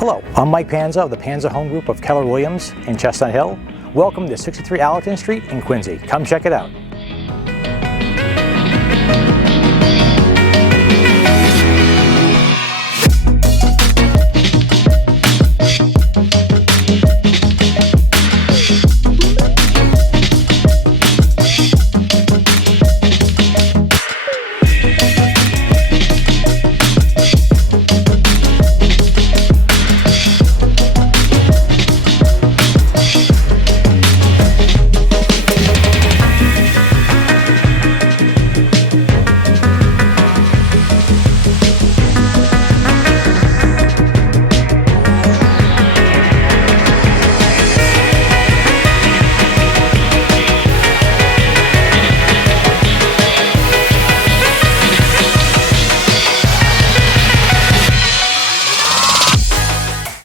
Hello, I'm Mike Panza of the Panza Home Group of Keller Williams in Chestnut Hill. Welcome to 63 Allerton Street in Quincy. Come check it out.